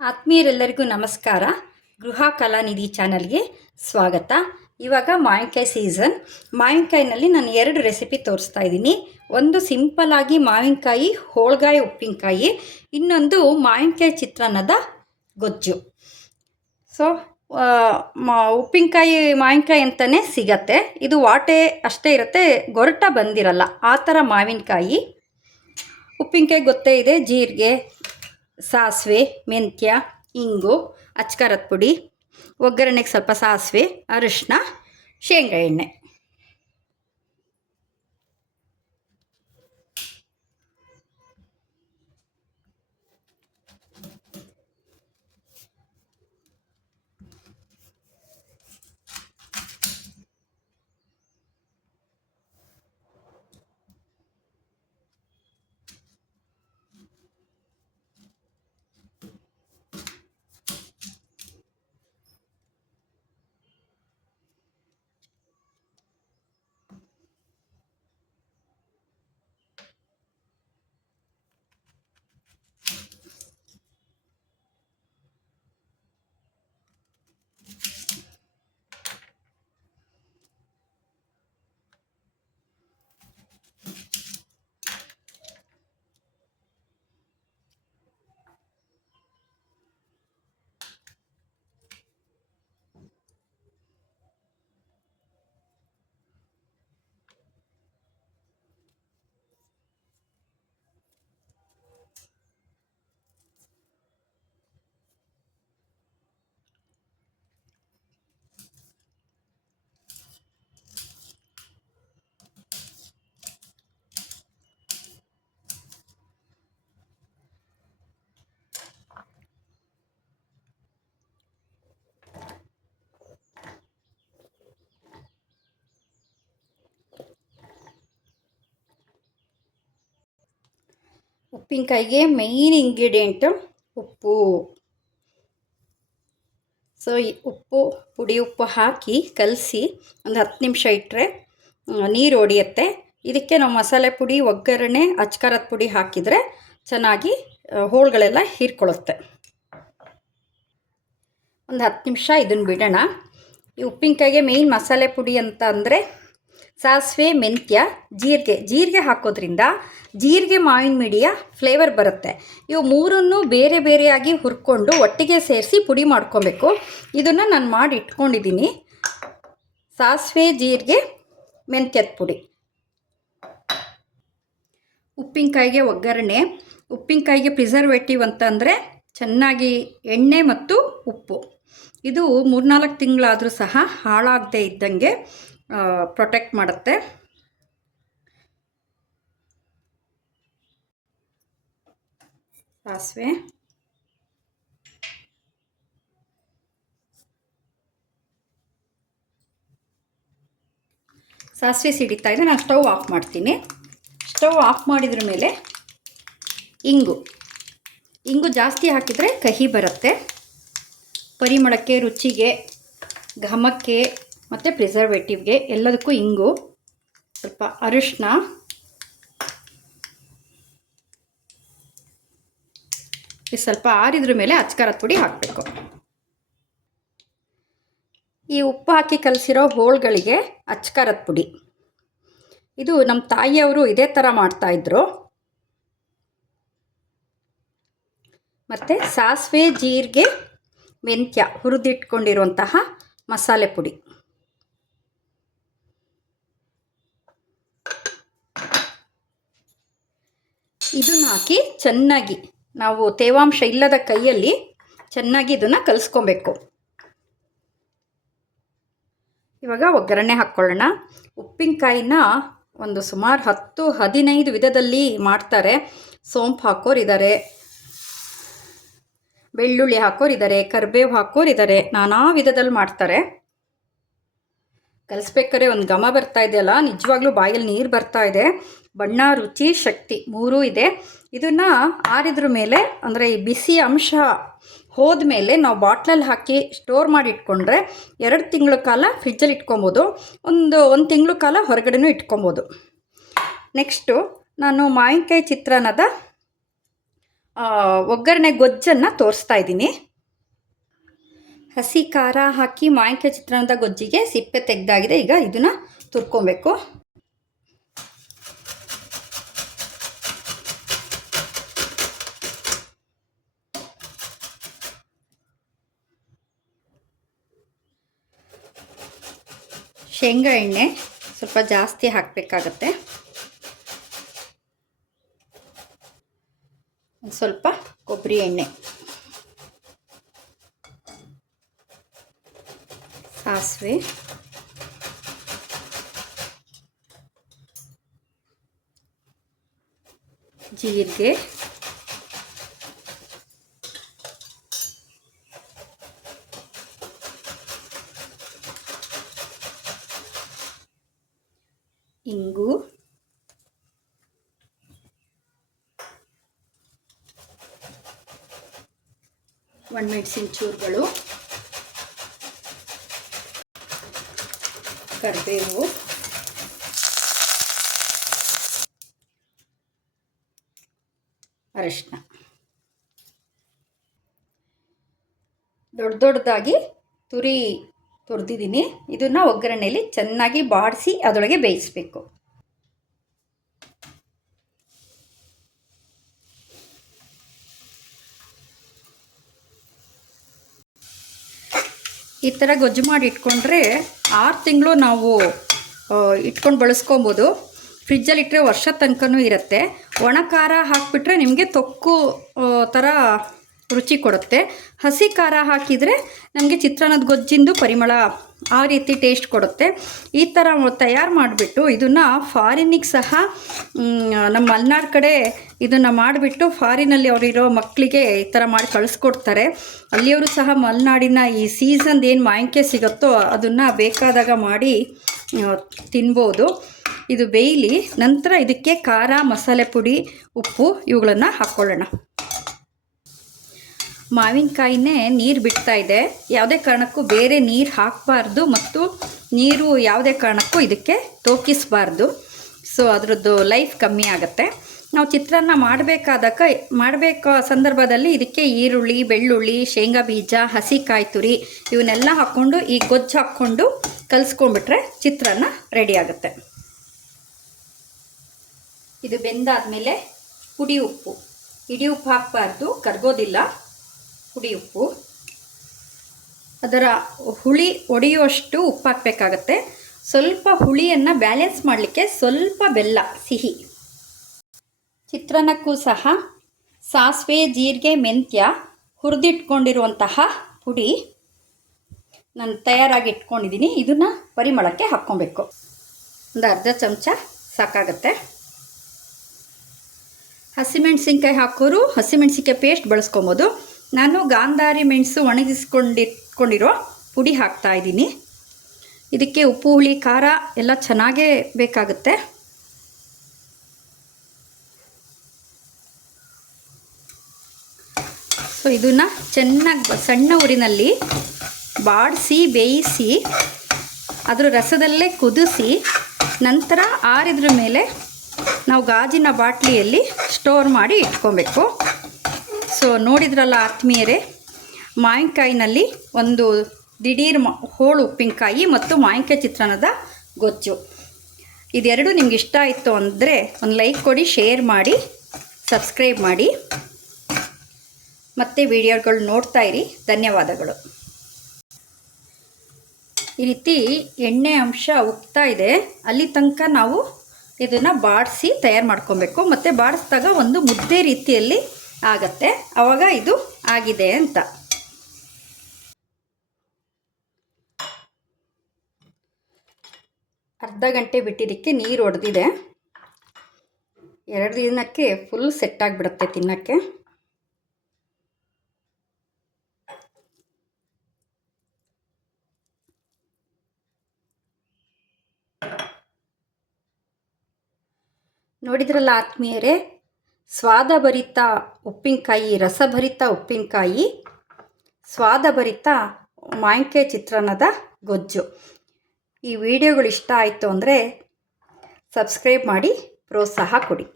ಆತ್ಮೀಯರೆಲ್ಲರಿಗೂ ನಮಸ್ಕಾರ. ಗೃಹ ಕಲಾನಿಧಿ ಚಾನಲ್ಗೆ ಸ್ವಾಗತ. ಇವಾಗ ಮಾವಿನಕಾಯಿ ಸೀಸನ್. ಮಾವಿನಕಾಯಿನಲ್ಲಿ ನಾನು 2 ರೆಸಿಪಿ ತೋರಿಸ್ತಾ ಇದ್ದೀನಿ. ಒಂದು ಸಿಂಪಲ್ಲಾಗಿ ಮಾವಿನಕಾಯಿ ಹೋಳ್ಗಾಯಿ ಉಪ್ಪಿನಕಾಯಿ, ಇನ್ನೊಂದು ಮಾವಿನಕಾಯಿ ಚಿತ್ರಾನ್ನದ ಗೊಜ್ಜು. ಸೊ ಉಪ್ಪಿನಕಾಯಿ ಮಾವಿನಕಾಯಿ ಅಂತಲೇ ಸಿಗತ್ತೆ. ಇದು ವಾಟೆ ಅಷ್ಟೇ ಇರುತ್ತೆ, ಗೊರಟ ಬಂದಿರಲ್ಲ. ಆ ಥರ ಮಾವಿನಕಾಯಿ ಉಪ್ಪಿನಕಾಯಿ ಗೊತ್ತೇ ಇದೆ. ಜೀರಿಗೆ, ಸಾಸಿವೆ, ಮೆಂತ್ಯ, ಇಂಗು, ಅಚ್ಕಾರದ ಪುಡಿ, ಒಗ್ಗರಣೆಗೆ ಸ್ವಲ್ಪ ಸಾಸಿವೆ, ಅರಿಶಿನ, ಶೇಂಗಾ ಎಣ್ಣೆ. ಉಪ್ಪಿನಕಾಯಿಗೆ ಮೇಯ್ನ್ ಇಂಗ್ರೀಡಿಯೆಂಟು ಉಪ್ಪು. ಸೊ ಈ ಪುಡಿ ಉಪ್ಪು ಹಾಕಿ ಕಲಸಿ ಒಂದು 10 ನಿಮಿಷ ಇಟ್ಟರೆ ನೀರು ಹೊಡಿಯುತ್ತೆ. ಇದಕ್ಕೆ ನಾವು ಮಸಾಲೆ ಪುಡಿ, ಒಗ್ಗರಣೆ, ಅಚ್ಕಾರದ ಪುಡಿ ಹಾಕಿದರೆ ಚೆನ್ನಾಗಿ ಹೋಳುಗಳೆಲ್ಲ ಹೀರ್ಕೊಳ್ಳುತ್ತೆ. ಒಂದು 10 ನಿಮಿಷ ಇದನ್ನು ಬಿಡೋಣ. ಈ ಉಪ್ಪಿನಕಾಯಿಗೆ ಮೇಯ್ನ್ ಮಸಾಲೆ ಪುಡಿ ಅಂತ ಅಂದರೆ ಸಾಸಿವೆ, ಮೆಂತ್ಯ, ಜೀರಿಗೆ ಹಾಕೋದ್ರಿಂದ ಜೀರಿಗೆ ಮಾವಿನ ಮಿಡಿಯ ಫ್ಲೇವರ್ ಬರುತ್ತೆ. ಇವು ಮೂರನ್ನು ಬೇರೆ ಬೇರೆಯಾಗಿ ಹುರ್ಕೊಂಡು ಒಟ್ಟಿಗೆ ಸೇರಿಸಿ ಪುಡಿ ಮಾಡ್ಕೊಬೇಕು. ಇದನ್ನು ನಾನು ಮಾಡಿ ಇಟ್ಕೊಂಡಿದ್ದೀನಿ. ಸಾಸಿವೆ, ಜೀರಿಗೆ, ಮೆಂತ್ಯದ ಪುಡಿ. ಉಪ್ಪಿನಕಾಯಿಗೆ ಒಗ್ಗರಣೆ. ಉಪ್ಪಿನಕಾಯಿಗೆ ಪ್ರಿಸರ್ವೇಟಿವ್ ಅಂತಂದರೆ ಚೆನ್ನಾಗಿ ಎಣ್ಣೆ ಮತ್ತು ಉಪ್ಪು. ಇದು 3-4 ತಿಂಗಳಾದರೂ ಸಹ ಹಾಳಾಗದೇ ಇದ್ದಂಗೆ ಪ್ರೊಟೆಕ್ಟ್ ಮಾಡುತ್ತೆ. ಸಾಸಿವೆ, ಸಿಡಿತಾ ಇದೆ. ನಾನು ಸ್ಟವ್ ಆಫ್ ಮಾಡ್ತೀನಿ. ಸ್ಟವ್ ಆಫ್ ಮಾಡಿದ್ರ ಮೇಲೆ ಇಂಗು ಜಾಸ್ತಿ ಹಾಕಿದರೆ ಕಹಿ ಬರುತ್ತೆ. ಪರಿಮಳಕ್ಕೆ, ರುಚಿಗೆ, ಘಮಕ್ಕೆ ಮತ್ತು ಪ್ರಿಸರ್ವೇಟಿವ್ಗೆ ಎಲ್ಲದಕ್ಕೂ ಇಂಗು. ಸ್ವಲ್ಪ ಅರಿಶಿನ, ಸ್ವಲ್ಪ ಆರಿದ್ರ ಮೇಲೆ ಅಚ್ಕಾರದ ಪುಡಿ ಹಾಕಬೇಕು. ಈ ಉಪ್ಪು ಹಾಕಿ ಕಲಸಿರೋ ಹೋಳುಗಳಿಗೆ ಅಚ್ಕಾರದ ಪುಡಿ. ಇದು ನಮ್ಮ ತಾಯಿಯವರು ಇದೇ ಥರ ಮಾಡ್ತಾಯಿದ್ರು. ಮತ್ತು ಸಾಸಿವೆ, ಜೀರಿಗೆ, ಮೆಂತ್ಯ ಹುರಿದಿಟ್ಕೊಂಡಿರುವಂತಹ ಮಸಾಲೆ ಪುಡಿ. ಇದನ್ನು ಹಾಕಿ ಚೆನ್ನಾಗಿ ನಾವು ತೇವಾಂಶ ಇಲ್ಲದ ಕೈಯಲ್ಲಿ ಚೆನ್ನಾಗಿ ಇದನ್ನು ಕಲಿಸ್ಕೊಬೇಕು. ಇವಾಗ ಒಗ್ಗರಣೆ ಹಾಕ್ಕೊಳ್ಳೋಣ. ಉಪ್ಪಿನಕಾಯಿನ ಒಂದು ಸುಮಾರು 10-15 ವಿಧದಲ್ಲಿ ಮಾಡ್ತಾರೆ. ಸೋಂಪು ಹಾಕೋರಿದ್ದಾರೆ, ಬೆಳ್ಳುಳ್ಳಿ ಹಾಕೋರಿದ್ದಾರೆ, ಕರಿಬೇವು ಹಾಕೋರಿದ್ದಾರೆ, ನಾನಾ ವಿಧದಲ್ಲಿ ಮಾಡ್ತಾರೆ. ಕಲಿಸ್ಬೇಕಾದ್ರೆ ಒಂದು ಘಮ ಬರ್ತಾ ಇದೆಯಲ್ಲ, ನಿಜವಾಗ್ಲೂ ಬಾಯಲ್ಲಿ ನೀರು ಬರ್ತಾ ಇದೆ. ಬಣ್ಣ, ರುಚಿ, ಶಕ್ತಿ 3 ಇದೆ. ಇದನ್ನು ಆರಿದ್ರ ಮೇಲೆ ಅಂದರೆ ಈ ಬಿಸಿ ಅಂಶ ಹೋದ್ಮೇಲೆ ನಾವು ಬಾಟ್ಲಲ್ಲಿ ಹಾಕಿ ಸ್ಟೋರ್ ಮಾಡಿ ಇಟ್ಕೊಂಡ್ರೆ 2 ತಿಂಗಳ ಕಾಲ ಫ್ರಿಜ್ಜಲ್ಲಿ ಇಟ್ಕೊಬೋದು. ಒಂದು ತಿಂಗಳ ಕಾಲ ಹೊರಗಡೆನೂ ಇಟ್ಕೊಬೋದು. ನೆಕ್ಸ್ಟು ನಾನು ಮಾವಿನಕಾಯಿ ಚಿತ್ರಾನ್ನದ ಒಗ್ಗರಣೆ ಗೊಜ್ಜನ್ನು ತೋರಿಸ್ತಾ ಇದ್ದೀನಿ. ಹಸಿ ಖಾರ ಹಾಕಿ ಮಾವಿನಕಾಯಿ ಚಿತ್ರಾನ್ನದ ಗೊಜ್ಜಿಗೆ ಸಿಪ್ಪೆ ತೆಗೆದಾಗಿದೆ. ಈಗ ಇದನ್ನು ತುರ್ಕೊಬೇಕು. ಶೇಂಗಾ ಎಣ್ಣೆ ಸ್ವಲ್ಪ ಜಾಸ್ತಿ ಹಾಕಬೇಕಾಗತ್ತೆ. ಒಂದು ಸ್ವಲ್ಪ ಕೊಬ್ಬರಿ ಎಣ್ಣೆ, ಸಾಸಿವೆ, ಜೀರಿಗೆ, ಇಂಗು, ಒಣಮೆಣಸಿನ ಚೂರುಗಳು, ಕರಿಬೇವು, ಅರಿಶಿನ. ದೊಡ್ಡದಾಗಿ ತುರಿದಿದ್ದೀನಿ. ಇದನ್ನು ಒಗ್ಗರಣೆಯಲ್ಲಿ ಚೆನ್ನಾಗಿ ಬಾಡಿಸಿ ಅದರೊಳಗೆ ಬೇಯಿಸಬೇಕು. ಈ ಥರ ಗೊಜ್ಜು ಮಾಡಿ ಇಟ್ಕೊಂಡ್ರೆ 6 ತಿಂಗಳು ನಾವು ಇಟ್ಕೊಂಡು ಬಳಸ್ಕೊಬೋದು. ಫ್ರಿಜ್ಜಲ್ಲಿ ಇಟ್ಟರೆ ವರ್ಷ ತನಕನೂ ಇರುತ್ತೆ. ಒಣ ಖಾರ ಹಾಕಿಬಿಟ್ರೆ ನಿಮಗೆ ತೊಕ್ಕು ಥರ ರುಚಿ ಕೊಡುತ್ತೆ. ಹಸಿ ಖಾರ ಹಾಕಿದರೆ ನಮಗೆ ಚಿತ್ರಾನ್ನದ ಗೊಜ್ಜಿಂದು ಪರಿಮಳ ಆ ರೀತಿ ಟೇಸ್ಟ್ ಕೊಡುತ್ತೆ. ಈ ಥರ ತಯಾರು ಮಾಡಿಬಿಟ್ಟು ಇದನ್ನು ಫಾರಿನಿಗೆ ಸಹ ನಮ್ಮ ಮಲೆನಾಡು ಕಡೆ ಇದನ್ನು ಮಾಡಿಬಿಟ್ಟು ಫಾರಿನಲ್ಲಿ ಅವರಿರೋ ಮಕ್ಕಳಿಗೆ ಈ ಥರ ಮಾಡಿ ಕಳಿಸ್ಕೊಡ್ತಾರೆ. ಅಲ್ಲಿಯವರು ಸಹ ಮಲೆನಾಡಿನ ಈ ಸೀಸನ್ದು ಏನು ಮಾವಿನಕಾಯಿ ಸಿಗುತ್ತೋ ಅದನ್ನು ಬೇಕಾದಾಗ ಮಾಡಿ ತಿನ್ಬೋದು. ಇದು ಬೇಯಲಿ. ನಂತರ ಇದಕ್ಕೆ ಖಾರ, ಮಸಾಲೆ ಪುಡಿ, ಉಪ್ಪು ಇವುಗಳನ್ನು ಹಾಕ್ಕೊಳ್ಳೋಣ. ಮಾವಿನಕಾಯಿನೇ ನೀರು ಬಿಡ್ತಾ ಇದೆ. ಯಾವುದೇ ಕಾರಣಕ್ಕೂ ಬೇರೆ ನೀರು ಹಾಕಬಾರ್ದು ಮತ್ತು ನೀರು ಯಾವುದೇ ಕಾರಣಕ್ಕೂ ಇದಕ್ಕೆ ತೋಕಿಸಬಾರ್ದು. ಸೊ ಅದರದ್ದು ಲೈಫ್ ಕಮ್ಮಿ ಆಗುತ್ತೆ. ನಾವು ಚಿತ್ರಾನ್ನ ಮಾಡಬೇಕಾ ಸಂದರ್ಭದಲ್ಲಿ ಇದಕ್ಕೆ ಈರುಳ್ಳಿ, ಬೆಳ್ಳುಳ್ಳಿ, ಶೇಂಗಾ ಬೀಜ, ಹಸಿ ಕಾಯಿ ತುರಿ ಇವನ್ನೆಲ್ಲ ಹಾಕ್ಕೊಂಡು ಈ ಗೊಜ್ಜು ಹಾಕ್ಕೊಂಡು ಕಲಿಸ್ಕೊಂಡ್ಬಿಟ್ರೆ ಚಿತ್ರಾನ್ನ ರೆಡಿ ಆಗುತ್ತೆ. ಇದು ಬೆಂದಾದಮೇಲೆ ಪುಡಿ ಉಪ್ಪು, ಇಡೀ ಉಪ್ಪು ಹಾಕಬಾರ್ದು, ಕರಗೋದಿಲ್ಲ. ಪುಡಿ ಉಪ್ಪು, ಅದರ ಹುಳಿ ಒಡೆಯುವಷ್ಟು ಉಪ್ಪು ಹಾಕಬೇಕಾಗತ್ತೆ. ಸ್ವಲ್ಪ ಹುಳಿಯನ್ನು ಬ್ಯಾಲೆನ್ಸ್ ಮಾಡಲಿಕ್ಕೆ ಸ್ವಲ್ಪ ಬೆಲ್ಲ, ಸಿಹಿ. ಚಿತ್ರಾನ್ನಕ್ಕೂ ಸಹ ಸಾಸಿವೆ, ಜೀರಿಗೆ, ಮೆಂತ್ಯ ಹುರಿದಿಟ್ಕೊಂಡಿರುವಂತಹ ಪುಡಿ ನಾನು ತಯಾರಾಗಿ ಇಟ್ಕೊಂಡಿದ್ದೀನಿ. ಇದನ್ನು ಪರಿಮಳಕ್ಕೆ ಹಾಕ್ಕೊಬೇಕು. ಒಂದು ಅರ್ಧ ಚಮಚ ಸಾಕಾಗತ್ತೆ. ಹಸಿಮೆಣಸಿನ್ಕಾಯಿ ಹಾಕೋರು ಹಸಿಮೆಣಸಿನ್ಕಾಯಿ ಪೇಸ್ಟ್ ಬಳಸ್ಕೊಬೋದು. ನಾನು ಗಾಂಧಾರಿ ಮೆಣಸು ಒಣಗಿಸ್ಕೊಂಡಿರೋ ಪುಡಿ ಹಾಕ್ತಾ ಇದ್ದೀನಿ. ಇದಕ್ಕೆ ಉಪ್ಪು, ಹುಳಿ, ಖಾರ ಎಲ್ಲ ಚೆನ್ನಾಗೇ ಬೇಕಾಗುತ್ತೆ. ಸೊ ಇದನ್ನು ಚೆನ್ನಾಗಿ ಸಣ್ಣ ಉರಿನಲ್ಲಿ ಬಾಡಿಸಿ ಬೇಯಿಸಿ ಅದರ ರಸದಲ್ಲೇ ಕುದಿಸಿ ನಂತರ ಆರಿದ್ರ ಮೇಲೆ ನಾವು ಗಾಜಿನ ಬಾಟ್ಲಿಯಲ್ಲಿ ಸ್ಟೋರ್ ಮಾಡಿ ಇಟ್ಕೊಬೇಕು. ಸೊ ನೋಡಿದ್ರಲ್ಲ ಆತ್ಮೀಯರೇ, ಮಾವಿನಕಾಯಿನಲ್ಲಿ ಒಂದು ದಿಢೀರ್ ಹೋಳು ಉಪ್ಪಿನಕಾಯಿ ಮತ್ತು ಮಾವಿನಕಾಯಿ ಚಿತ್ರಾನ್ನದ ಗೊಜ್ಜು. ಇದೆರಡು ನಿಮ್ಗೆ ಇಷ್ಟ ಆಯಿತು ಅಂದರೆ ಒಂದು ಲೈಕ್ ಕೊಡಿ, ಶೇರ್ ಮಾಡಿ, ಸಬ್ಸ್ಕ್ರೈಬ್ ಮಾಡಿ. ಮತ್ತು ವಿಡಿಯೋಗಳು ನೋಡ್ತಾ ಇರಿ. ಧನ್ಯವಾದಗಳು. ಈ ರೀತಿ ಎಣ್ಣೆ ಅಂಶ ಉಕ್ತಾ ಇದೆ, ಅಲ್ಲಿ ತನಕ ನಾವು ಇದನ್ನು ಬಾಡಿಸಿ ತಯಾರು ಮಾಡ್ಕೊಬೇಕು. ಮತ್ತು ಬಾಡಿಸಿದಾಗ ಒಂದು ಮುದ್ದೆ ರೀತಿಯಲ್ಲಿ ಆಗತ್ತೆ. ಆವಾಗ ಇದು ಆಗಿದೆ ಅಂತ. ಅರ್ಧ ಗಂಟೆ ಬಿಟ್ಟಿದ್ದಕ್ಕೆ ನೀರು ಒಡೆದಿದೆ. 2 ದಿನಕ್ಕೆ ಫುಲ್ ಸೆಟ್ ಆಗಿಬಿಡುತ್ತೆ ತಿನ್ನೋಕ್ಕೆ. ನೋಡಿದ್ರಲ್ಲ ಆತ್ಮೀಯರೇ, ಸ್ವಾದಭರಿತ ಉಪ್ಪಿನಕಾಯಿ, ರಸಭರಿತ ಉಪ್ಪಿನಕಾಯಿ, ಸ್ವಾದಭರಿತ ಮಾವಿನಕಾಯಿ ಚಿತ್ರಾನ್ನದ ಗೊಜ್ಜು. ಈ ವಿಡಿಯೋಗಳು ಇಷ್ಟ ಆಯಿತು ಅಂದರೆ ಸಬ್ಸ್ಕ್ರೈಬ್ ಮಾಡಿ ಪ್ರೋತ್ಸಾಹ ಕೊಡಿ.